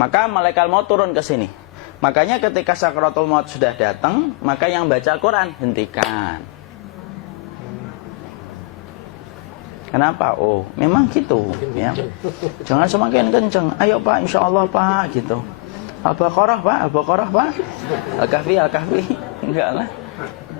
Maka malaikat maut turun ke sini. Makanya ketika sakaratul maut sudah datang, maka yang baca Quran hentikan. Kenapa? Oh, memang gitu ya. Jangan semakin kenceng. Ayo Pak, insya Allah Pak, gitu. Al-Baqarah Pak, Al-Baqarah Pak. Al-Kahfi, Al-Kahfi. Enggak lah.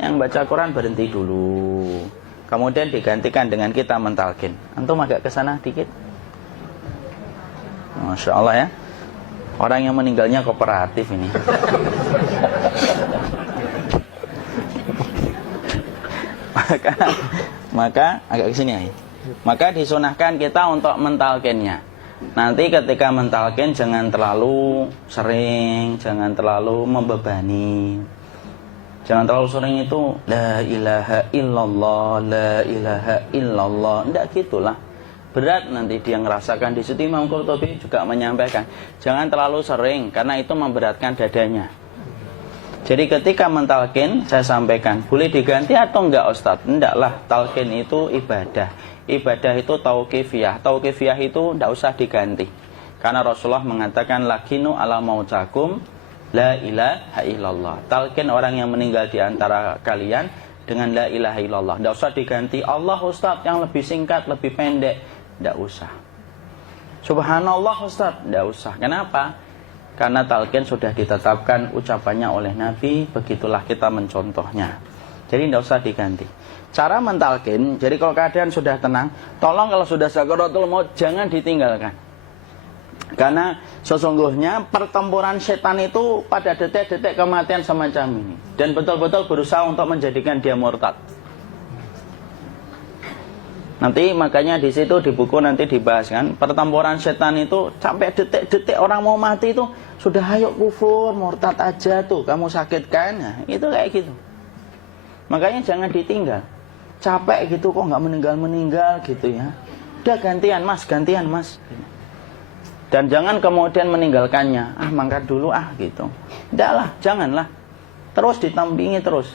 Yang baca Quran berhenti dulu. Kemudian digantikan dengan kita mentalkin. Antum agak ke sana dikit. Masya Allah ya. Orang yang meninggalnya kooperatif ini. maka agak kesini ya. Maka disunahkan kita untuk mentalkinnya. Nanti ketika mentalkin jangan terlalu sering, jangan terlalu membebani. Jangan terlalu sering itu la ilaha illallah, la ilaha illallah. Enggak gitulah. Berat nanti dia ngerasakan. Di situ Imam Qurtubi juga menyampaikan, jangan terlalu sering karena itu memberatkan dadanya. Jadi ketika mentalkin, saya sampaikan, boleh diganti atau enggak Ustadz? Enggaklah, talkin itu ibadah. Ibadah itu tauqifiyah. Tauqifiyah itu enggak usah diganti. Karena Rasulullah mengatakan, lakinu ala mautakum la ilaha illallah. Talkin orang yang meninggal di antara kalian dengan la ilaha illallah. Enggak usah diganti Allah Ustadz yang lebih singkat, lebih pendek. Tidak usah. Subhanallah Ustaz, tidak usah. Kenapa? Karena talqin sudah ditetapkan ucapannya oleh Nabi, begitulah kita mencontohnya. Jadi tidak usah diganti. Cara mentalqin, jadi kalau keadaan sudah tenang, tolong kalau sudah sakaratul maut jangan ditinggalkan. Karena sesungguhnya pertempuran setan itu pada detik-detik kematian semacam ini. Dan betul-betul berusaha untuk menjadikan dia murtad. Nanti makanya di situ di buku nanti dibahas kan, pertempuran setan itu sampai detik-detik orang mau mati itu sudah ayo kufur, murtad aja tuh, kamu sakit kan? Nah, itu kayak gitu. Makanya jangan ditinggal. Capek gitu kok nggak meninggal gitu ya. Udah gantian mas. Dan jangan kemudian meninggalkannya. Mangkat dulu gitu. Tidaklah, janganlah. Terus ditampingi terus.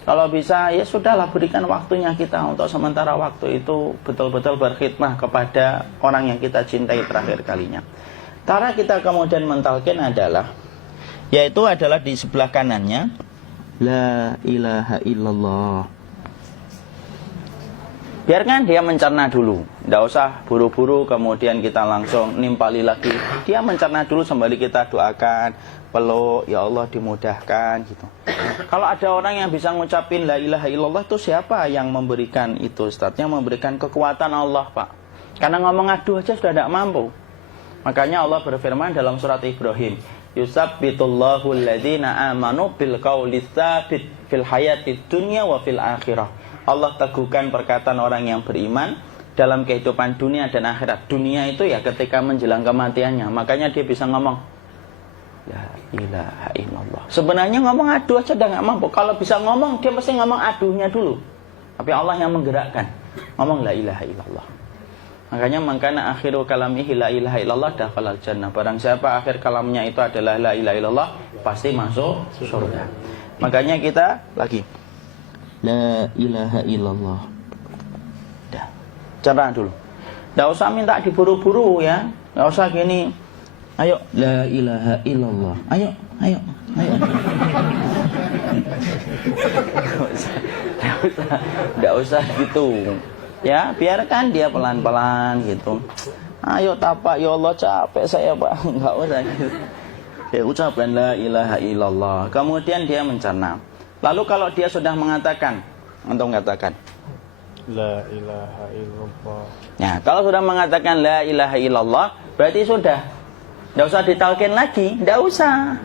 Kalau bisa ya sudahlah, berikan waktunya kita untuk sementara waktu itu betul-betul berkhidmah kepada orang yang kita cintai terakhir kalinya. Cara kita kemudian mentalkin adalah, yaitu adalah di sebelah kanannya la ilaha illallah. Biarkan dia mencerna dulu, tidak usah buru-buru kemudian kita langsung nimpali lagi. Dia mencerna dulu sembari kita doakan, peluk, ya Allah dimudahkan gitu. Kalau ada orang yang bisa ngucapin la ilaha illallah itu siapa yang memberikan itu Ustaz? Yang memberikan kekuatan Allah Pak. Karena ngomong aduh aja sudah tidak mampu. Makanya Allah berfirman dalam surat Ibrahim, yusabbitullahu alladhina amanu bil qawli tsabit fil hayatid dunya wa fil akhirah. Allah teguhkan perkataan orang yang beriman dalam kehidupan dunia dan akhirat. Dunia itu ya ketika menjelang kematiannya. Makanya dia bisa ngomong la ilaha illallah. Sebenarnya ngomong aduh aja udah gak mampu. Kalau bisa ngomong, dia pasti ngomong aduhnya dulu. Tapi Allah yang menggerakkan. Ngomong la ilaha illallah. Makanya mangkana akhiru kalamihi la ilaha illallah dakhalal jannah. Barang siapa akhir kalamnya itu adalah la ilaha illallah, pasti masuk surga. Makanya kita lagi la ilaha illallah. Dah. Cerna dulu. Enggak usah minta diburu-buru ya. Enggak usah gini. Ayo, la ilaha illallah. Ayo. Enggak usah gitu. Ya, biarkan dia pelan-pelan gitu. Ayo tapak, ya Allah capek saya Pak. Enggak usah gitu. Ya ucapkan la ilaha illallah. Kemudian dia mencerna. Lalu kalau dia sudah mengatakan, untuk mengatakan la ilaha illallah. Ya, kalau sudah mengatakan la ilaha illallah, berarti sudah. Tidak usah ditalkin lagi, tidak usah.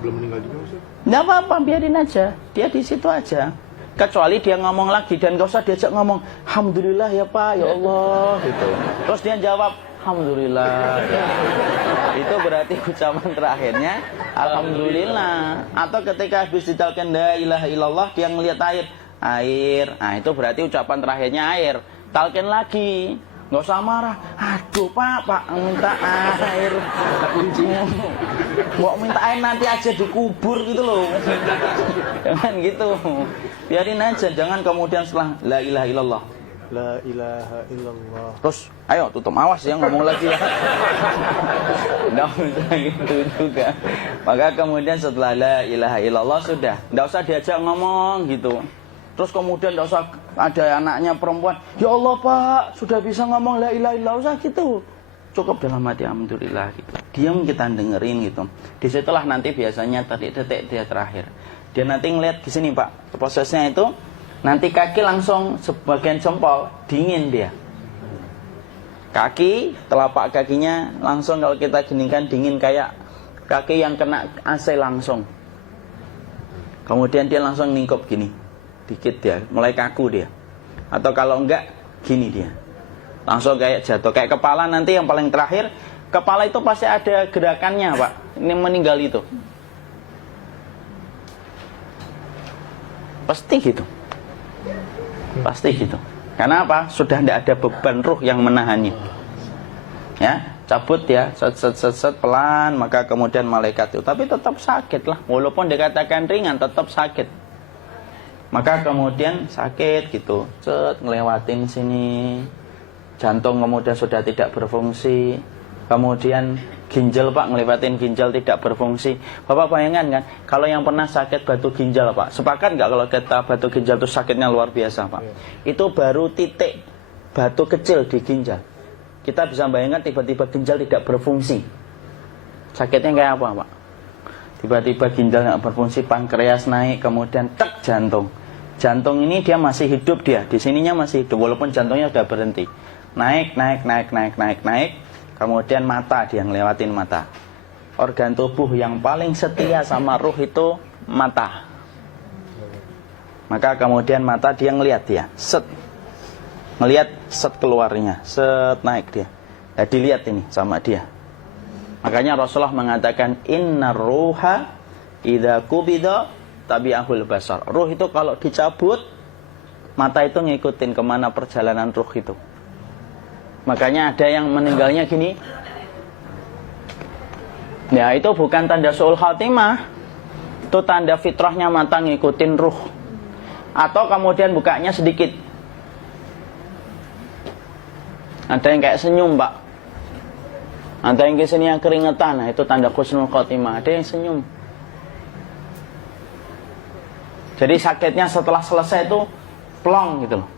Belum meninggal juga Ustaz? Tidak apa-apa, biarin aja. Dia di situ aja. Kecuali dia ngomong lagi dan gak usah diajak ngomong alhamdulillah ya Pak, ya Allah gitu. Terus dia jawab alhamdulillah ya. Itu berarti ucapan terakhirnya alhamdulillah. Atau ketika habis ditalkin la ilaha illallah, dia ngelihat air. Nah itu berarti ucapan terakhirnya air. Talkin lagi, nggak usah marah. Aduh Pak minta air. Mau minta air nanti aja dikubur gitu loh. Jangan gitu. Biarin aja, jangan kemudian setelah la ilaha illallah La ilaha illallah. Terus, ayo tutup, awas ya ngomong lagi ya. Nggak usah gitu juga. Maka kemudian setelah la ilaha illallah sudah, nggak usah diajak ngomong gitu. Terus kemudian nggak usah ada anaknya perempuan, ya Allah Pak, sudah bisa ngomong la ilaha illallah, usah gitu. Cukup dalam hati alhamdulillah gitu. Diam kita dengerin gitu. Disitulah nanti biasanya detik-detik dia terakhir. Dia nanti ngeliat di sini Pak, prosesnya itu nanti kaki langsung sebagian jempol dingin dia. Kaki, telapak kakinya langsung kalau kita geningkan dingin kayak kaki yang kena AC langsung. Kemudian dia langsung ningkup gini, dikit dia, mulai kaku dia. Atau kalau enggak, gini dia. Langsung kayak jatuh, kayak kepala nanti yang paling terakhir. Kepala itu pasti ada gerakannya Pak, ini meninggal itu. Pasti gitu. Pasti gitu. Karena apa? Sudah tidak ada beban ruh yang menahannya. Ya, cabut ya, set pelan, maka kemudian malaikat itu. Tapi tetap sakit lah. Walaupun dikatakan ringan, tetap sakit. Maka kemudian sakit gitu. Set ngelewatin sini. Jantung kemudian sudah tidak berfungsi. Kemudian ginjal Pak, ngelewatin ginjal tidak berfungsi. Bapak bayangkan kan, kalau yang pernah sakit batu ginjal Pak, sepakat nggak kalau kita batu ginjal itu sakitnya luar biasa Pak? Itu baru titik batu kecil di ginjal. Kita bisa bayangkan tiba-tiba ginjal tidak berfungsi. Sakitnya kayak apa Pak? Tiba-tiba ginjal nggak berfungsi, pankreas naik, kemudian tek jantung. Jantung ini dia masih hidup dia, di sininya masih hidup walaupun jantungnya sudah berhenti. Naik. Kemudian mata, dia ngelewatin mata. Organ tubuh yang paling setia sama ruh itu mata. Maka kemudian mata dia ngelihat dia, set. Ngelihat set keluarnya, set naik dia. Ya, dilihat ini sama dia. Makanya Rasulullah mengatakan innar ruha idza qubida tabi'ahul basar. Ruh itu kalau dicabut, mata itu ngikutin kemana perjalanan ruh itu. Makanya ada yang meninggalnya gini. Ya itu bukan tanda su'ul khatimah. Itu tanda fitrahnya mata ngikutin ruh. Atau kemudian bukanya sedikit. Ada yang kayak senyum Pak. Ada yang kesini yang keringetan. Nah itu tanda husnul khatimah. Ada yang senyum. Jadi sakitnya setelah selesai itu plong gitu loh.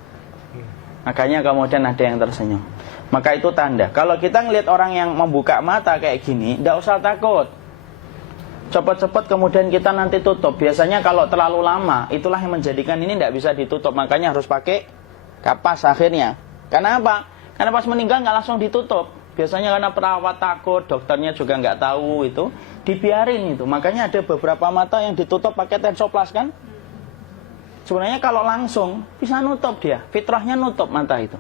Makanya kemudian ada yang tersenyum. Maka itu tanda. Kalau kita ngelihat orang yang membuka mata kayak gini, tidak usah takut. Cepat-cepat kemudian kita nanti tutup. Biasanya kalau terlalu lama, itulah yang menjadikan ini tidak bisa ditutup. Makanya harus pakai kapas akhirnya. Karena apa? Karena pas meninggal nggak langsung ditutup. Biasanya karena perawat takut, dokternya juga nggak tahu itu, dibiarin itu. Makanya ada beberapa mata yang ditutup pakai tensoplas kan? Sebenarnya kalau langsung bisa nutup dia, fitrahnya nutup mata itu.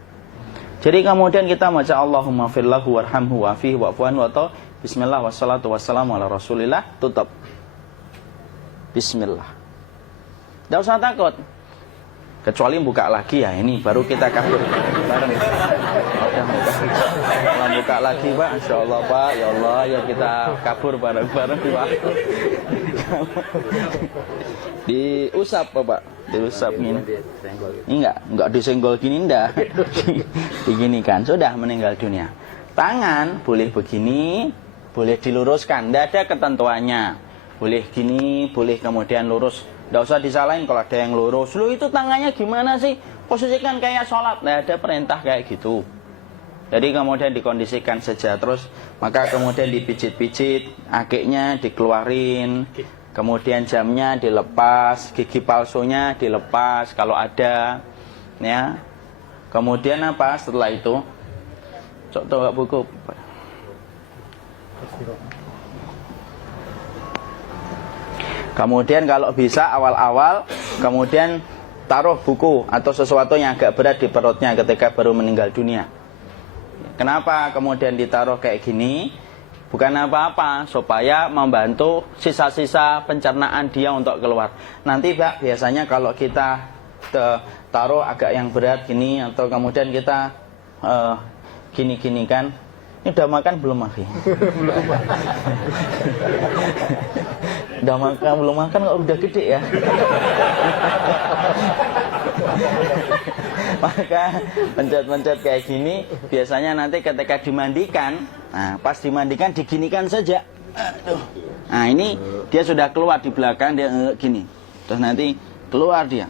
Jadi kemudian kita baca Allahumma firlahu warhamhu wa'afihi wa'fuanhu atau bismillah wassalatu wassalamu ala rasulillah, tutup. Bismillah. Tidak usah takut. Kecuali buka lagi ya, ini baru kita kabur bareng. Kalau buka lagi Pak, Insya Allah Pak, ya Allah ya kita kabur bareng-bareng Pak. Diusap Pak, diusap gini. Enggak disenggol gini enggak. Begini kan, sudah meninggal dunia. Tangan boleh begini, boleh diluruskan, tidak ada ketentuannya. Boleh gini, boleh kemudian lurus. Tidak usah disalahin kalau ada yang lurus. Lu itu tangannya gimana sih? Posisikan kayak sholat. Tidak ada perintah kayak gitu. Jadi kemudian dikondisikan saja. Terus maka kemudian dipijit-pijit, akiknya dikeluarin. Kemudian jamnya dilepas, gigi palsunya dilepas kalau ada. Ya. Kemudian apa setelah itu? Coba buku. Kemudian kalau bisa awal-awal kemudian taruh buku atau sesuatu yang agak berat di perutnya ketika baru meninggal dunia. Kenapa kemudian ditaruh kayak gini? Bukan apa-apa, supaya membantu sisa-sisa pencernaan dia untuk keluar. Nanti Pak, biasanya kalau kita taruh agak yang berat gini atau kemudian kita gini-gini kan. Ini udah makan belum Akhi? Udah makan belum makan kok udah gede ya. Maka pencet-pencet kayak gini, biasanya nanti ketika dimandikan, nah pas dimandikan diginikan saja. Aduh. Nah ini dia sudah keluar di belakang, dia gini. Terus nanti keluar dia.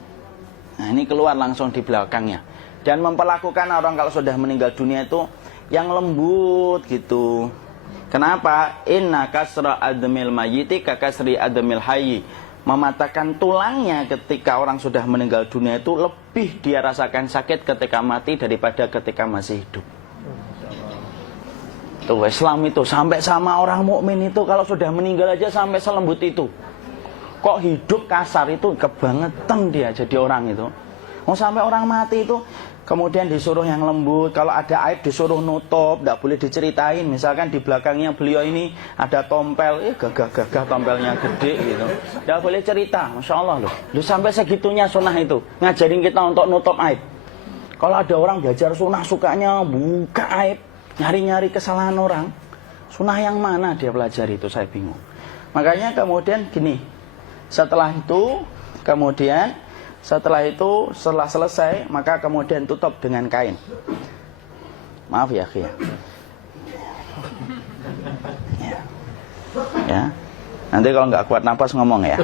Nah ini keluar langsung di belakangnya. Dan memperlakukan orang kalau sudah meninggal dunia itu yang lembut gitu. Kenapa? Inna kasra admil mayyiti kakasri admil hayyi. Mematahkan tulangnya ketika orang sudah meninggal dunia itu lebih dia rasakan sakit ketika mati daripada ketika masih hidup. Tuh Islam itu sampai sama orang mukmin itu kalau sudah meninggal aja sampai selembut itu. Kok hidup kasar itu kebangetan dia jadi orang itu. Mau sampai orang mati itu kemudian disuruh yang lembut, kalau ada aib disuruh nutup, tidak boleh diceritain. Misalkan di belakangnya beliau ini ada tompel, gagah-gagah tompelnya gede gitu, tidak boleh cerita. Masya Allah loh, sampai segitunya sunnah itu ngajarin kita untuk nutup aib. Kalau ada orang belajar sunnah sukanya buka aib, nyari-nyari kesalahan orang, sunnah yang mana dia pelajari itu saya bingung. Makanya kemudian gini, setelah selesai, maka kemudian tutup dengan kain. Maaf ya, ya. Ya. Nanti kalau nggak kuat napas ngomong ya.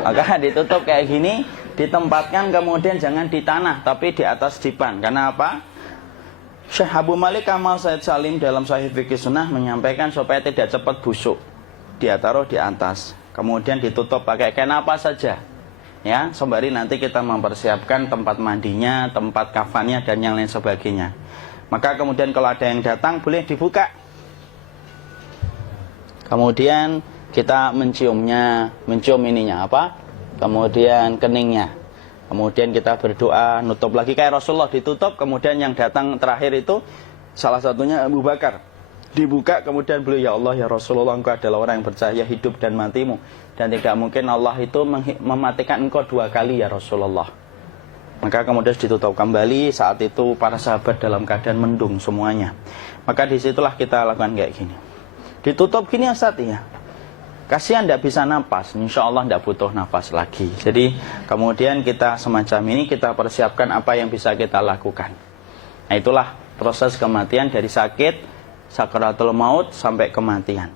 Maka ditutup kayak gini, ditempatkan kemudian jangan di tanah, tapi di atas dipan. Karena apa? Syekh Abu Malik Kamal Said Salim dalam Sahih Fikih Sunnah menyampaikan supaya tidak cepat busuk. Dia taruh di atas. Kemudian ditutup pakai kain apa saja, ya, sembari nanti kita mempersiapkan tempat mandinya, tempat kafannya dan yang lain sebagainya. Maka kemudian kalau ada yang datang boleh dibuka. Kemudian kita mencium ininya apa? Kemudian keningnya. Kemudian kita berdoa, nutup lagi kayak Rasulullah ditutup. Kemudian yang datang terakhir itu salah satunya Abu Bakar. Dibuka kemudian beliau, ya Allah ya Rasulullah, engkau adalah orang yang percaya hidup dan matimu, dan tidak mungkin Allah itu mematikan engkau 2 kali ya Rasulullah. Maka kemudian ditutup kembali. Saat itu para sahabat dalam keadaan mendung semuanya. Maka disitulah kita lakukan kayak gini. Ditutup gini Ustaz ya. Kasihan tidak bisa nafas, insya Allah tidak butuh nafas lagi. Jadi kemudian kita semacam ini kita persiapkan apa yang bisa kita lakukan. Nah itulah proses kematian dari sakit sakaratul maut sampai kematian.